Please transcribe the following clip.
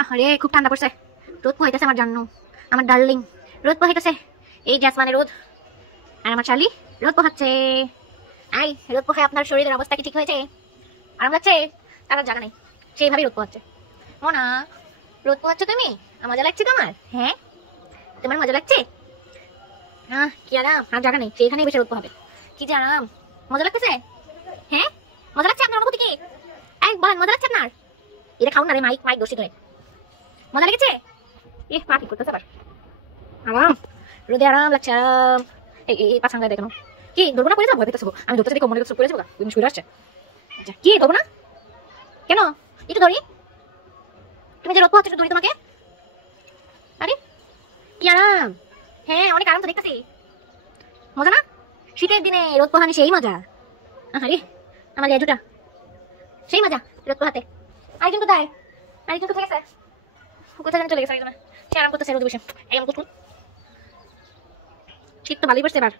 আরে খুব ঠান্ডা পড়ছে, রোদ পোহাইতেছে আমার জন্য, আমার ডার্লিং রোদ পোহাইতেছে। এই জ্যাসমানের রোদ আর আমার শালি রোদ পোহাচ্ছে। আই রোদ পোহায় আপনার শরীরের অবস্থা কি ঠিক হয়েছে? আরাম লাগছে? তার জানা নেই, সেইভাবেই রোদ পোহাচ্ছে। মোনা রোদ পোহাচ্ছ তুমি? মজা লাগছে তোমার? হ্যাঁ তোমার মজা লাগছে? কি আরাম, আর জায়গা নেই, সেইখানেই বসে রোদ পোহাবে। কি যে আরাম, মজা লাগতেছে? হ্যাঁ মজা লাগছে আপনার অনুভূতি কি? এই বলেন মজা লাগছে আপনার? এটা খাউন না রে, মাইক মাইক দোষী ধরে। মজা লেগেছে? মা কি করতেছে আবার? আরাম, রোদে আরাম লাগছে, আরাম। এই পাছাঙ্গায় দেখো কি ধরবো না, পড়ে যাবো, ভয় পেতেছে। আমি ধরতে দেখো মনে করছে পড়ে যাবো, তুমি শুয়ে আসছে। আচ্ছা কি ধরবো না কেন, একটু ধরি। তুমি যে রোদ পোহাচ্ছ একটু ধরি তোমাকে। আরে কি আরাম, হ্যাঁ অনেক আরাম তো দেখতেছি। মজা না? শীতের দিনে রোদ পোহানি সেই মজা। আরে আমার লেজুটা সেই মজা রোদ পোহাতে। আরেকজন কোথায়? আরেকজন কোথায় গেছে? কোথায় যেন চলে গেছে আরেকজন। সে আরাম করতেছে রোদ বসে। এই আমি কুটকুট, শীত তো ভালোই পড়ছে এবার।